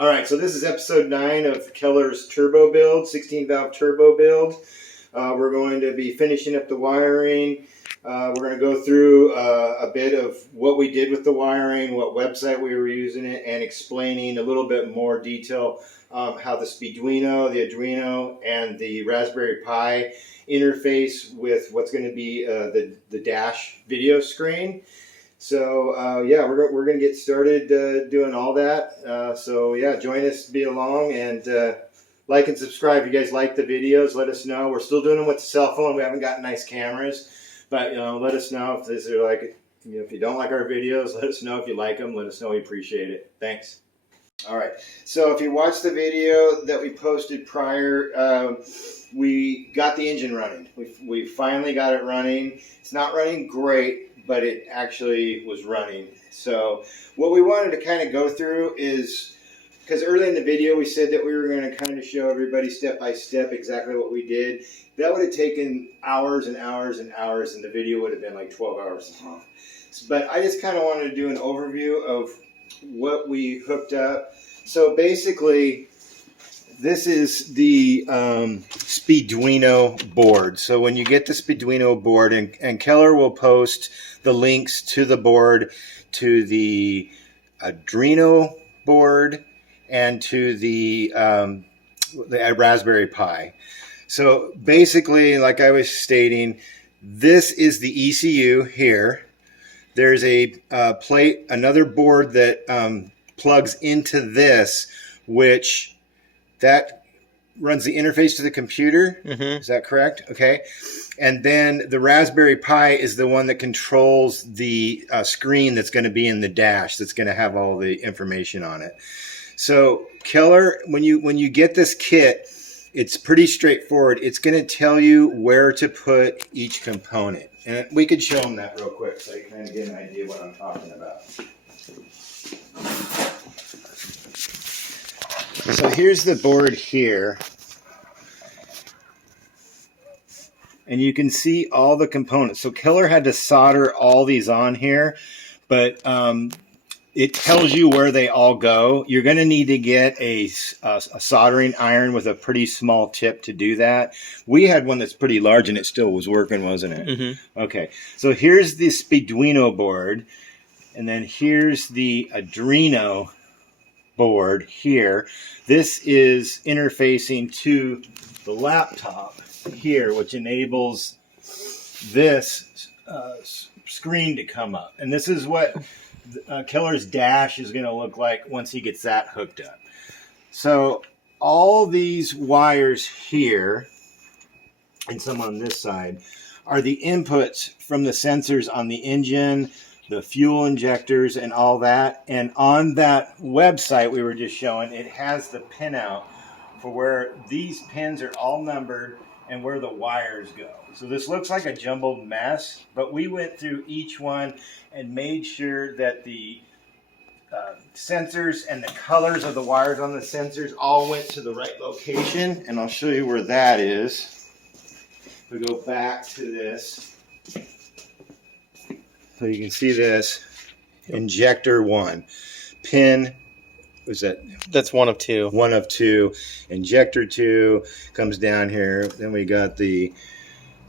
All right, so this is episode 9 of Keller's turbo build, 16 valve turbo build. We're going to be finishing up the wiring. We're going to go through a bit of what we did with the wiring, what website we were using it, and explaining a little bit more detail how the Speeduino, the Arduino, and the Raspberry Pi interface with what's going to be the dash video screen. So yeah, we're gonna get started doing all that. So yeah, join us, be along, and like and subscribe. If you guys like the videos, let us know. We're still doing them with the cell phone. We haven't got nice cameras, but let us know if this are like, if you don't like our videos, let us know. If you like them, let us know. We appreciate it. Thanks. All right. So if you watched the video that we posted prior, we got the engine running. We finally got it running. It's not running great, but it actually was running. So what we wanted to kind of go through is, because early in the video we said that we were going to kind of show everybody step by step exactly what we did. That would have taken hours and hours and hours, and the video would have been like 12 hours long. But I just kind of wanted to do an overview of what we hooked up. So basically, this is the Speeduino board. So when you get the Speeduino board, and Keller will post the links to the board, to the Arduino board, and to the Raspberry Pi. So basically, like I was stating, this is the ECU here. There's a plate, another board that plugs into this, which that runs the interface to the computer. Mm-hmm. Is that correct? Okay. And then the Raspberry Pi is the one that controls the screen that's going to be in the dash, that's going to have all the information on it. So Keller, when you get this kit, it's pretty straightforward. It's going to tell you where to put each component. And we could show them that real quick so you kind of get an idea of what I'm talking about. So here's the board here. And you can see all the components. So Keller had to solder all these on here, but it tells you where they all go. You're going to need to get a soldering iron with a pretty small tip to do that. We had one that's pretty large and it still was working, wasn't it? Mm-hmm. Okay, so here's the Speeduino board, and then here's the Arduino board here. This is interfacing to the laptop here, which enables this screen to come up. And this is what Keller's dash is going to look like once he gets that hooked up. So all these wires here, and some on this side, are the inputs from the sensors on the engine, the fuel injectors, and all that. And on that website we were just showing, it has the pinout for where these pins are all numbered and where the wires go. So this looks like a jumbled mess, but we went through each one and made sure that the sensors and the colors of the wires on the sensors all went to the right location. And I'll show you where that is. We go back to this. So you can see this. Injector 1. Pin, was that? That's one of two. One of two. Injector 2 comes down here. Then we got the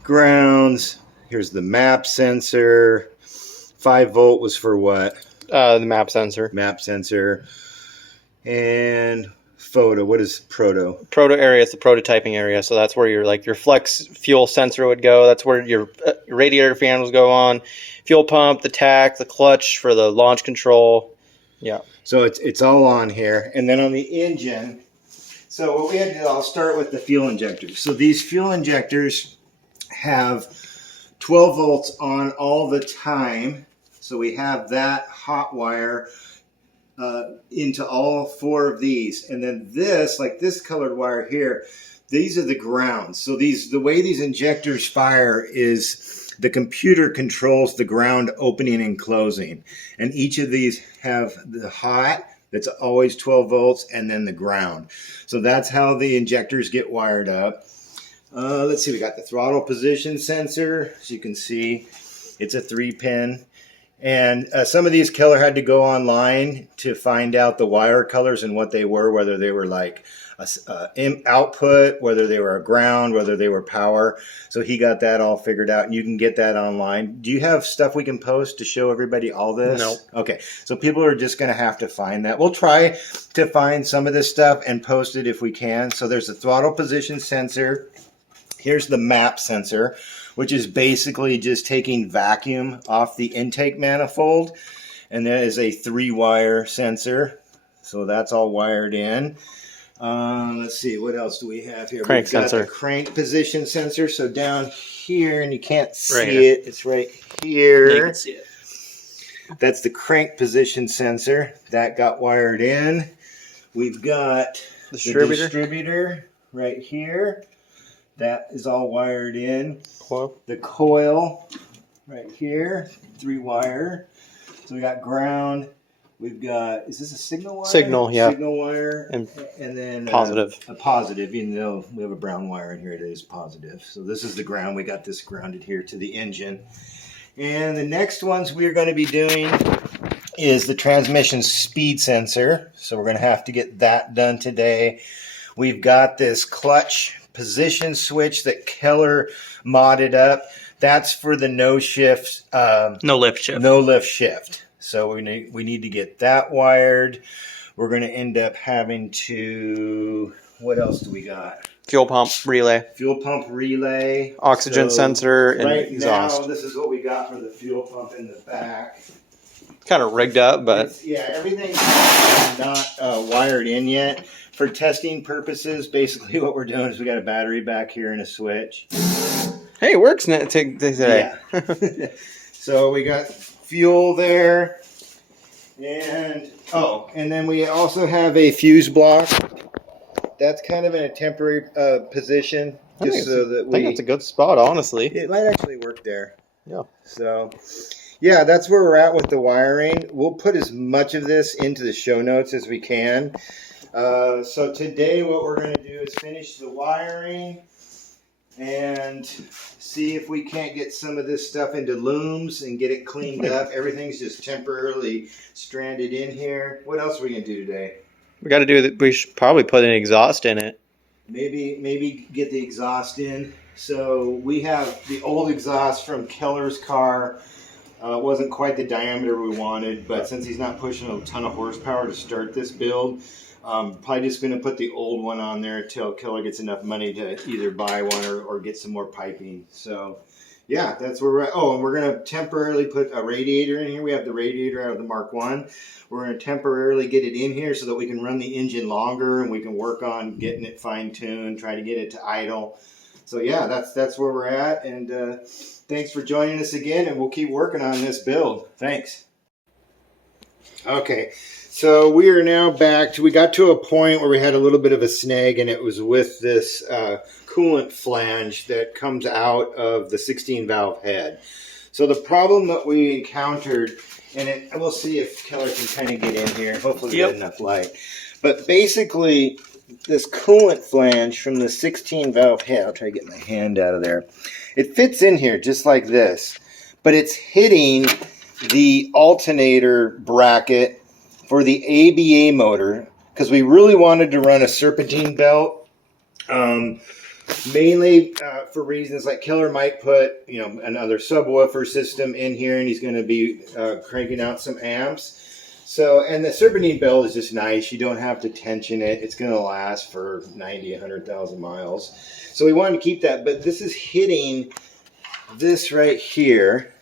grounds. Here's the map sensor. 5 volt was for what? The map sensor. Map sensor. And photo. What is proto? Proto area is the prototyping area. So that's where your flex fuel sensor would go. That's where your radiator fan will go on. Fuel pump, the tach, the clutch for the launch control. Yeah. So it's all on here. And then on the engine, so what we had to do, I'll start with the fuel injectors. So these fuel injectors have 12 volts on all the time. So we have that hot wire into all 4 of these. And then this, like this colored wire here, these are the grounds. So the way these injectors fire is the computer controls the ground opening and closing. And each of these have the hot, that's always 12 volts, and then the ground. So that's how the injectors get wired up. Let's see, we got the throttle position sensor. As you can see, it's a 3-pin. And some of these Keller had to go online to find out the wire colors and what they were, whether they were like output, whether they were a ground, whether they were power. So he got that all figured out, and you can get that online. Do you have stuff we can post to show everybody all this? No. Okay, so people are just going to have to find that. We'll try to find some of this stuff and post it if we can. So there's a throttle position sensor. Here's the map sensor, which is basically just taking vacuum off the intake manifold. And that is a 3-wire sensor. So that's all wired in. Let's see, what else do we have here? Crank We've got sensor. the crank position sensor. So down here, and you can't see Right here. it. It's right here. You can see it. That's the crank position sensor. That got wired in. We've got the distributor right here. That is all wired in. Coil. The coil right here, 3-wire. So we got ground. We've got, is this a signal wire? Signal, yeah. Signal wire. And then positive. A positive, even though we have a brown wire in here, it is positive. So this is the ground. We got this grounded here to the engine. And the next ones we're going to be doing is the transmission speed sensor. So we're going to have to get that done today. We've got this clutch position switch that Keller modded up. That's for the no lift shift. So we need to get that wired. We're going to end up having to, what else do we got? Fuel pump relay. Fuel pump relay. Oxygen sensor and right exhaust. Now, this is what we got for the fuel pump in the back. Kind of rigged up, but everything's not wired in yet. For testing purposes, basically what we're doing is we got a battery back here and a switch. hey, it works today. Yeah. So we got fuel there, and then we also have a fuse block. That's kind of in a temporary position, just so that I think it's a good spot, honestly. It might actually work there. Yeah. So, yeah, that's where we're at with the wiring. We'll put as much of this into the show notes as we can. So today what we're going to do is finish the wiring and see if we can't get some of this stuff into looms and get it cleaned up. Everything's just temporarily stranded in here. What else are we going to do today? We got to do that. We should probably put an exhaust in it. Maybe get the exhaust in. So we have the old exhaust from Keller's car. It wasn't quite the diameter we wanted, but since he's not pushing a ton of horsepower to start this build, probably just going to put the old one on there until Keller gets enough money to either buy one or get some more piping. So, yeah, that's where we're at. Oh, and we're going to temporarily put a radiator in here. We have the radiator out of the Mark I. We're going to temporarily get it in here so that we can run the engine longer and we can work on getting it fine-tuned, try to get it to idle. So, yeah, that's where we're at. And thanks for joining us again, and we'll keep working on this build. Thanks. Okay. So we are now back we got to a point where we had a little bit of a snag, and it was with this coolant flange that comes out of the 16 valve head. So the problem that we encountered, and we'll see if Keller can kind of get in here. Hopefully we get enough light. But basically, this coolant flange from the 16 valve head, I'll try to get my hand out of there. It fits in here just like this, but it's hitting the alternator bracket for the ABA motor, because we really wanted to run a serpentine belt, mainly for reasons like Keller might put, another subwoofer system in here, and he's going to be cranking out some amps. So, and the serpentine belt is just nice. You don't have to tension it. It's going to last for 90, 100,000 miles. So we wanted to keep that, but this is hitting this right here.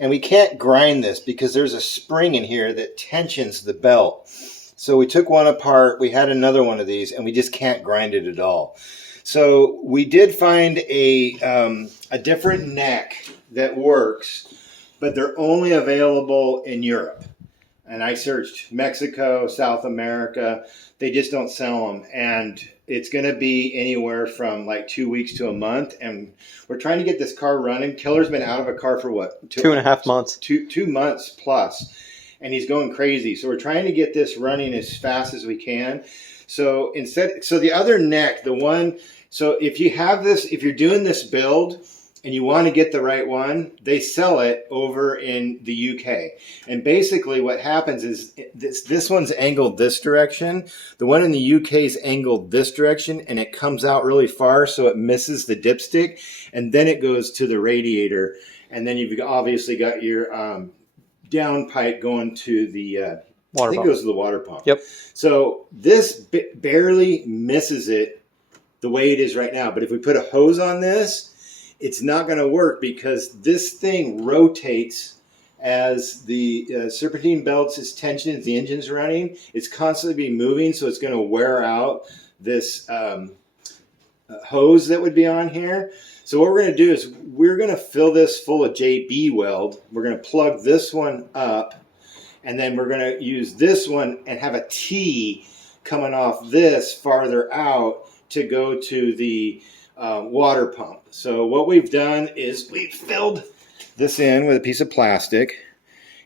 And we can't grind this because there's a spring in here that tensions the belt. So we took one apart. We had another one of these, and we just can't grind it at all. So we did find a different neck that works, but they're only available in Europe. And I searched Mexico, South America. They just don't sell them. And it's going to be anywhere from like 2 weeks to a month. And we're trying to get this car running. Keller's been out of a car for what? 2.5 months. 2 months plus. And he's going crazy. So we're trying to get this running as fast as we can. So the other neck, so if you have this, if you're doing this build and you want to get the right one, they sell it over in the UK. And basically what happens is this one's angled this direction. The one in the UK is angled this direction, and it comes out really far, so it misses the dipstick, and then it goes to the radiator. And then you've obviously got your down pipe going to the Water I think pump. it goes to the water pump. Yep. So this barely misses it the way it is right now. But if we put a hose on this, it's not going to work because this thing rotates as the serpentine belts is tension, as the engine's running. It's constantly being moving, so it's going to wear out this hose that would be on here. So what we're going to do is we're going to fill this full of JB weld. We're going to plug this one up, and then we're going to use this one and have a T coming off this farther out to go to the water pump. So what we've done is we've filled this in with a piece of plastic,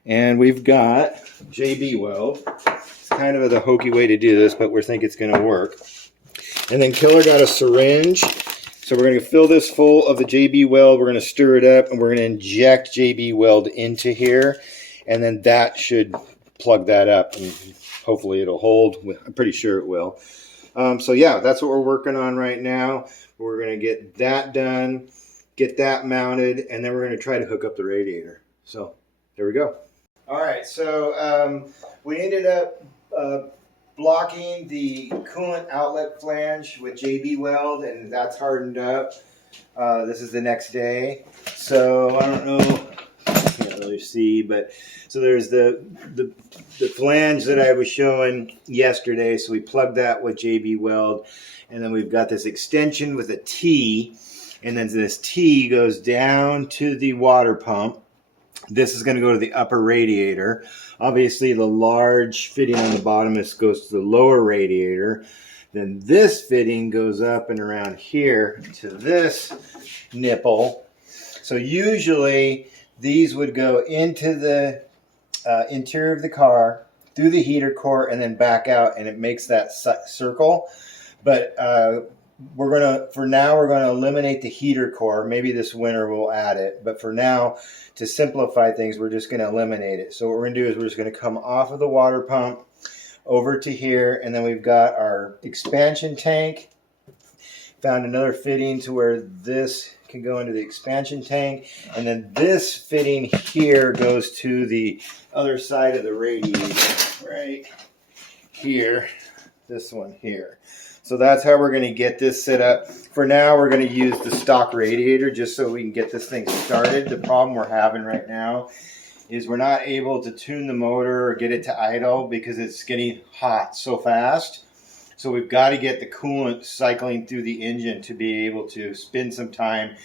and we've got JB weld. It's kind of the hokey way to do this, but we think it's going to work. And then Keller got a syringe. So we're going to fill this full of the JB weld. We're going to stir it up, and we're going to inject JB weld into here. And then that should plug that up, and hopefully it'll hold. I'm pretty sure it will. So yeah, that's what we're working on right now. We're going to get that done, get that mounted, and then we're going to try to hook up the radiator. So there we go. All right, so we ended up blocking the coolant outlet flange with JB weld, and that's hardened up. This is the next day. So I don't know, I can't really see, but so there's the flange that I was showing yesterday. So we plugged that with JB weld, and then we've got this extension with a T, and then this T goes down to the water pump. This is going to go to the upper radiator. Obviously, the large fitting on the bottom goes to the lower radiator. Then this fitting goes up and around here to this nipple. So usually these would go into the interior of the car, through the heater core, and then back out, and it makes that circle. But for now, we're going to eliminate the heater core. Maybe this winter we'll add it, but for now, to simplify things, we're just going to eliminate it. So what we're going to do is we're just going to come off of the water pump over to here, and then we've got our expansion tank. Found another fitting to where this can go into the expansion tank, and then this fitting here goes to the other side of the radiator, right here, this one here. So that's how we're going to get this set up. For now, we're going to use the stock radiator just so we can get this thing started. The problem we're having right now is we're not able to tune the motor or get it to idle because it's getting hot so fast. So we've got to get the coolant cycling through the engine to be able to spend some time,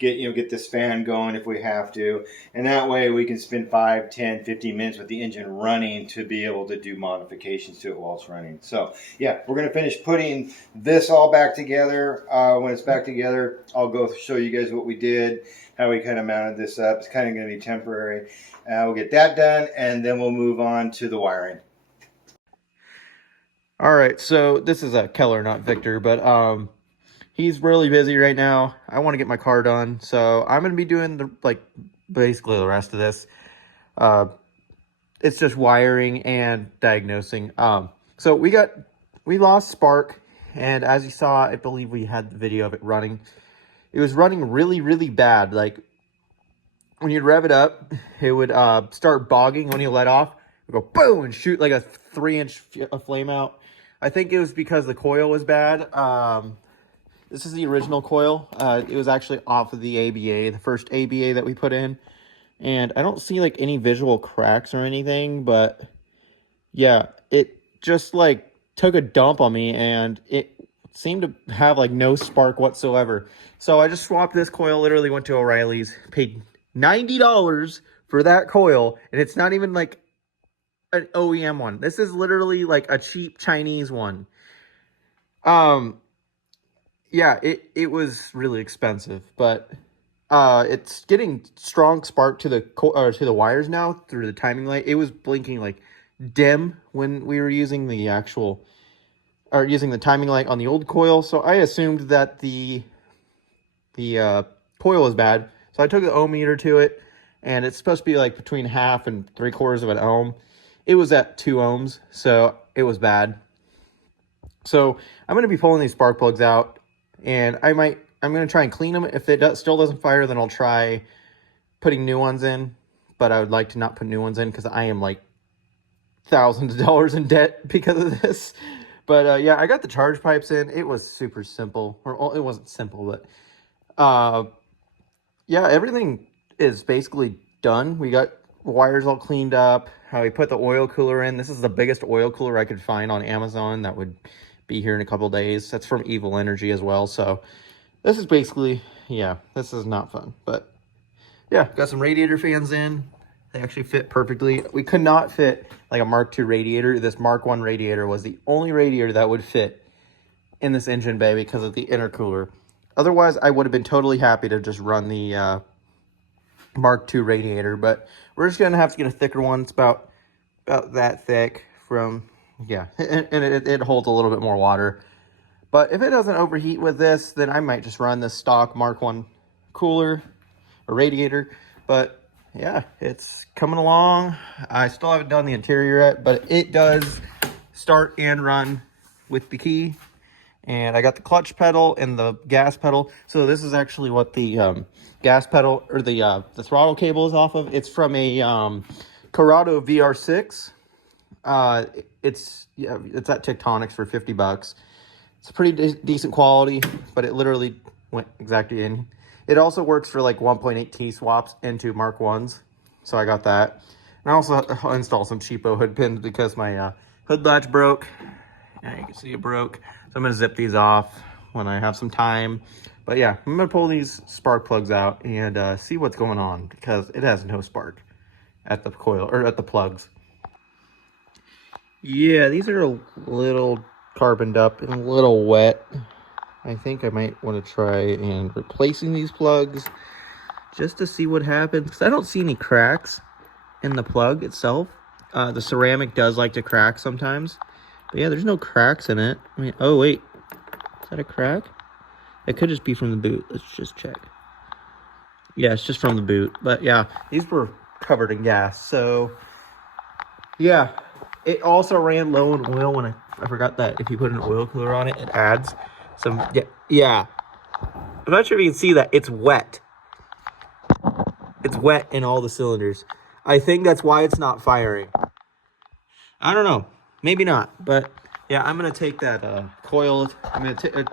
get this fan going if we have to. And that way we can spend 5, 10, 15 minutes with the engine running to be able to do modifications to it while it's running. So yeah, we're going to finish putting this all back together. When it's back together, I'll go show you guys what we did, how we kind of mounted this up. It's kind of going to be temporary. We'll get that done, and then we'll move on to the wiring. All right, so this is a Keller, not Victor, but he's really busy right now. I want to get my car done, so I'm gonna be doing basically the rest of this. It's just wiring and diagnosing. So we lost spark, and as you saw, I believe we had the video of it running. It was running really, really bad. Like when you'd rev it up, it would start bogging. When you let off, it would go boom and shoot like a 3-inch flame out. I think it was because the coil was bad. This is the original coil. It was actually off of the ABA, the first ABA that we put in. And I don't see like any visual cracks or anything, but yeah, it just like took a dump on me and it seemed to have like no spark whatsoever. So I just swapped this coil, literally went to O'Reilly's, paid $90 for that coil, and it's not even like an OEM one. This is literally like a cheap Chinese one. Yeah, it was really expensive, but it's getting strong spark to the wires now through the timing light. It was blinking like dim when we were using the timing light on the old coil, so I assumed that the coil is bad. So I took the ohm meter to it, and it's supposed to be like between 1/2 and 3/4 of an ohm. It was at 2 ohms, so it was bad. So I'm going to be pulling these spark plugs out, and I'm going to try and clean them. If it still doesn't fire, then I'll try putting new ones in, but I would like to not put new ones in because I am like thousands of dollars in debt because of this. But yeah, I got the charge pipes in. It was super simple, or well, it wasn't simple, but yeah, everything is basically done. We got wires all cleaned up. We put the oil cooler in. This is the biggest oil cooler I could find on Amazon that would be here in a couple days. That's from Evil Energy as well. So this is basically, yeah, this is not fun. But yeah, got some radiator fans in. They actually fit perfectly. We could not fit like a Mark II radiator. This Mark I radiator was the only radiator that would fit in this engine bay because of the intercooler. Otherwise, I would have been totally happy to just run the Mark II radiator, but we're just gonna have to get a thicker one. It's about that thick from, yeah, and it holds a little bit more water. But if it doesn't overheat with this, then I might just run the stock Mark I cooler or radiator. But yeah, it's coming along. I still haven't done the interior yet, but it does start and run with the key. And I got the clutch pedal and the gas pedal. So this is actually what the gas pedal or the throttle cable is off of. It's from a Corrado VR6. It's at Tectonics for $50. It's pretty decent quality, but it literally went exactly in. It also works for like 1.8T swaps into Mark 1s. So I got that. And I also installed some cheapo hood pins because my hood latch broke. Yeah, you can see it broke. So I'm going to zip these off when I have some time. But yeah, I'm going to pull these spark plugs out and see what's going on because it has no spark at the coil or at the plugs. Yeah, these are a little carboned up and a little wet. I think I might want to try and replacing these plugs just to see what happens. Because I don't see any cracks in the plug itself. The ceramic does like to crack sometimes. But yeah, there's no cracks in it. I mean, oh wait, is that a crack? It could just be from the boot. Let's just check. Yeah, it's just from the boot. But yeah, these were covered in gas. So yeah, it also ran low in oil when I forgot that if you put an oil cooler on it, it adds some, yeah. I'm not sure if you can see that. It's wet. It's wet in all the cylinders. I think that's why it's not firing. I don't know. Maybe not. But yeah, I'm going to take that coil. I'm going to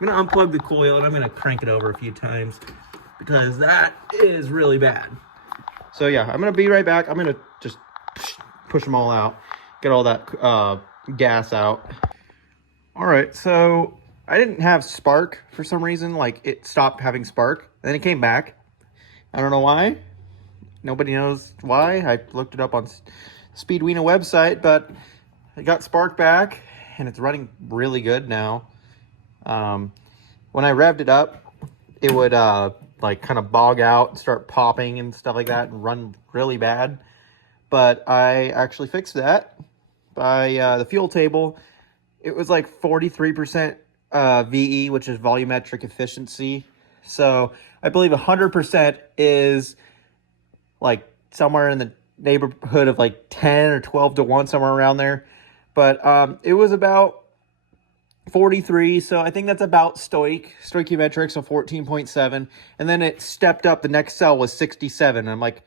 unplug the coil and I'm going to crank it over a few times because that is really bad. So yeah, I'm going to be right back. I'm going to just push them all out. Get all that gas out. All right, so I didn't have spark for some reason. Like, it stopped having spark. Then it came back. I don't know why. Nobody knows why. I looked it up on Speedweena website, but I got spark back, and it's running really good now. When I revved it up, it would like kind of bog out and start popping and stuff like that and run really bad. But I actually fixed that by the fuel table. It was like 43% VE, which is volumetric efficiency. So I believe 100% is like somewhere in the neighborhood of like 10 or 12 to 1, somewhere around there. But it was about 43, so I think that's about stoichiometric, so 14.7. And then it stepped up, the next cell was 67. And I'm like,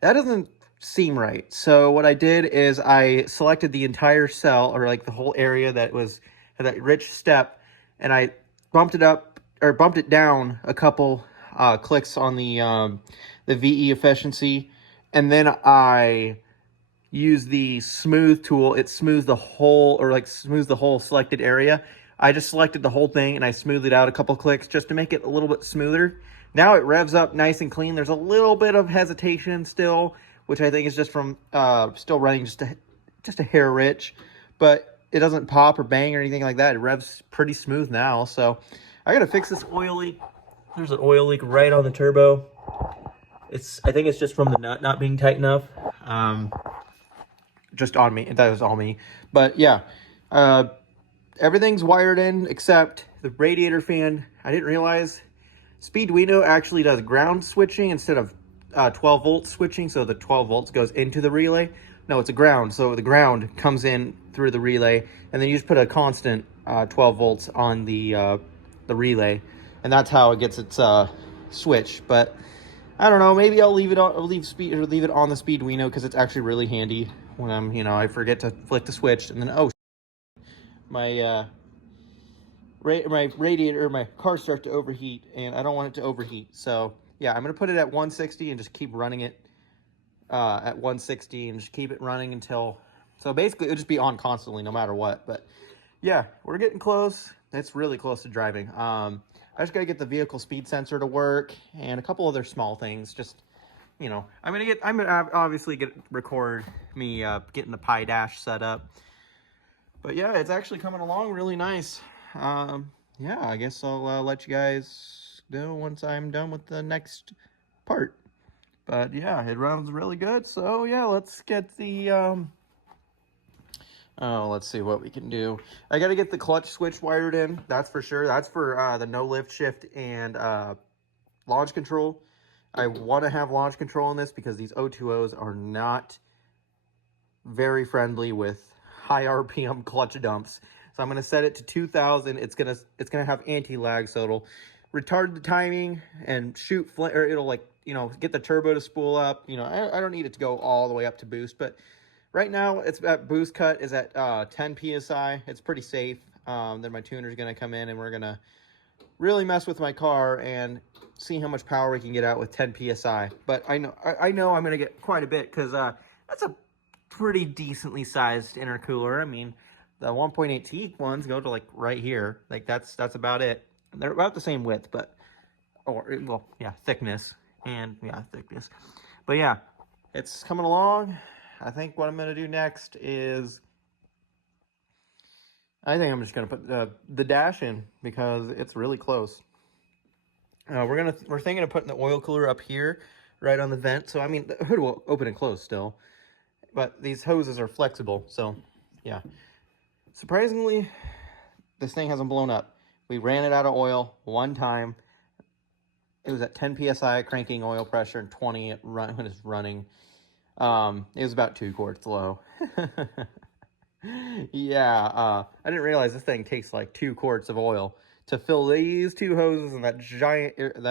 that doesn't seem right. So what I did is I selected the entire cell, or like the whole area that was had that rich step, and I bumped it up or bumped it down a couple clicks on the VE efficiency, and then I use the smooth tool. It smooths the whole, or like smooths the whole selected area. I just selected the whole thing and I smoothed it out a couple clicks just to make it a little bit smoother. Now it revs up nice and clean. There's a little bit of hesitation still, which I think is just from still running just a hair rich, but it doesn't pop or bang or anything like that. It revs pretty smooth now. So I gotta fix this oil leak. There's an oil leak right on the turbo. I think it's just from the nut not being tight enough. Just on me. That was all me. But yeah, everything's wired in except the radiator fan. I didn't realize Speeduino actually does ground switching instead of 12 volt switching, so the 12 volts goes into the relay. No, it's a ground, so the ground comes in through the relay, and then you just put a constant 12 volts on the relay, and that's how it gets its switch. But I don't know, maybe I'll leave it on, leave it on the Speeduino because it's actually really handy when I'm, I forget to flick the switch, and then my my radiator, my car starts to overheat, and I don't want it to overheat. So yeah, I'm gonna put it at 160 and just keep running it at 160 and just keep it running until. So basically, it'll just be on constantly, no matter what. But yeah, we're getting close. It's really close to driving. I just gotta get the vehicle speed sensor to work and a couple other small things. Just I'm gonna obviously record me getting the Pi Dash set up. But yeah, it's actually coming along really nice. Yeah, I guess I'll let you guys know once I'm done with the next part. But yeah, it runs really good. So yeah, let's get the let's see what we can do. I got to get the clutch switch wired in. That's for sure. That's for the no lift shift and launch control. I want to have launch control in this because these O2Os are not very friendly with high RPM clutch dumps. So I'm going to set it to 2000. It's going to have anti-lag, so it'll retard the timing and or it'll get the turbo to spool up. I don't need it to go all the way up to boost, but right now it's at boost cut is at 10 PSI. It's pretty safe. Then my tuner's going to come in and we're going to really mess with my car and see how much power we can get out with 10 PSI. But I know I'm going to get quite a bit because that's a pretty decently sized intercooler. I mean, the 1.8T ones go to like right here. Like that's about it. They're about the same width, but thickness and thickness. But yeah, it's coming along. I think what I'm gonna do next is I think I'm just gonna put the dash in because it's really close. We're thinking of putting the oil cooler up here, right on the vent. So I mean, the hood will open and close still, but these hoses are flexible. So yeah, surprisingly, this thing hasn't blown up. We ran it out of oil one time. It was at 10 PSI cranking oil pressure and 20 when it's running. It was about 2 quarts low. Yeah, I didn't realize this thing takes like 2 quarts of oil to fill these 2 hoses and that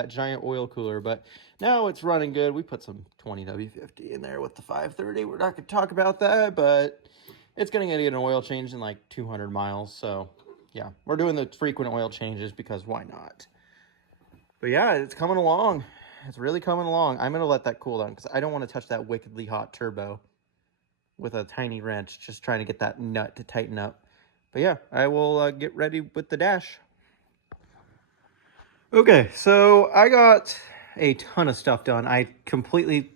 giant oil cooler. But now it's running good. We put some 20W50 in there with the 530. We're not going to talk about that, but it's going to get an oil change in like 200 miles. So yeah, we're doing the frequent oil changes because why not? But yeah, it's coming along. It's really coming along. I'm going to let that cool down because I don't want to touch that wickedly hot turbo with a tiny wrench, just trying to get that nut to tighten up. But yeah, I will get ready with the dash. Okay, so I got a ton of stuff done. I completely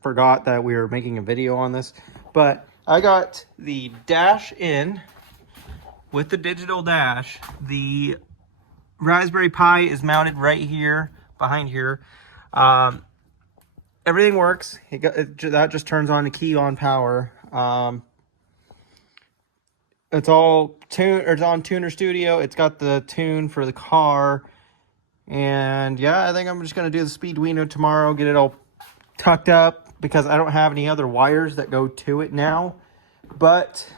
forgot that we were making a video on this, but I got the dash in with the digital dash. The Raspberry Pi is mounted right here, behind here. Everything works. That just turns on the key on power. It's all it's on Tuner Studio. It's got the tune for the car. And yeah, I think I'm just going to do the Speeduino tomorrow, get it all tucked up because I don't have any other wires that go to it now. But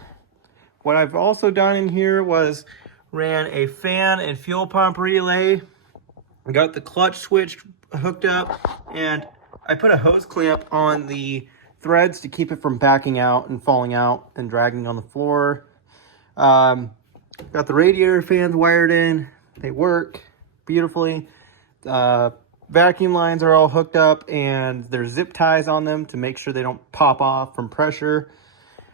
what I've also done in here was ran a fan and fuel pump relay. I got the clutch switch hooked up, and I put a hose clamp on the threads to keep it from backing out and falling out and dragging on the floor. Got the radiator fans wired in. They work beautifully. Vacuum lines are all hooked up, and there's zip ties on them to make sure they don't pop off from pressure.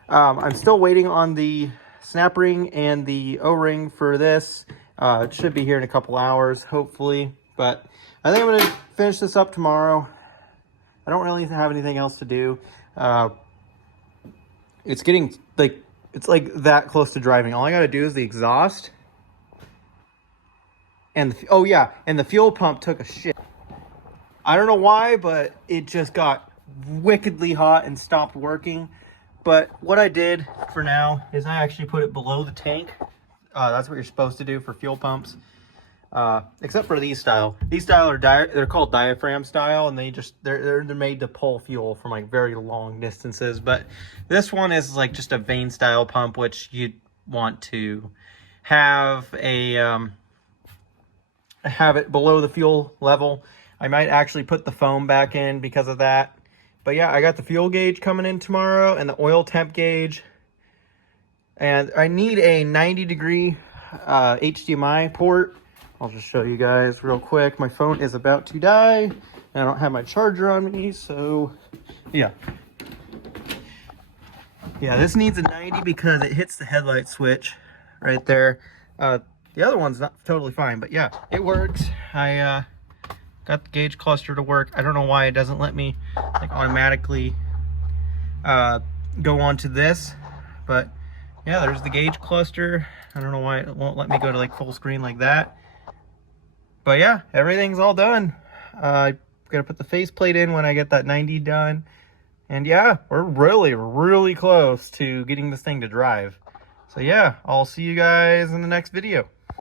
I'm still waiting on the snap ring and the O-ring for this. It should be here in a couple hours, hopefully. But I think I'm going to finish this up tomorrow. I don't really have anything else to do. It's getting it's like that close to driving. All I got to do is the exhaust. And and the fuel pump took a shit. I don't know why, but it just got wickedly hot and stopped working. But what I did for now is I actually put it below the tank. That's what you're supposed to do for fuel pumps. except for these style. These style are they're called diaphragm style, and they're made to pull fuel from like very long distances. But this one is like just a vane style pump, which you want to have have it below the fuel level. I might actually put the foam back in because of that. But yeah, I got the fuel gauge coming in tomorrow and the oil temp gauge. And I need a 90-degree HDMI port. I'll just show you guys real quick. My phone is about to die, and I don't have my charger on me, so yeah. Yeah, this needs a 90 because it hits the headlight switch right there. The other one's not totally fine, but yeah, it works. I got the gauge cluster to work. I don't know why it doesn't let me like automatically go on to this, but yeah, there's the gauge cluster. I don't know why it won't let me go to like full screen like that. But yeah, everything's all done. I'm gonna put the faceplate in when I get that 90 done. And yeah, we're really, really close to getting this thing to drive. So yeah, I'll see you guys in the next video.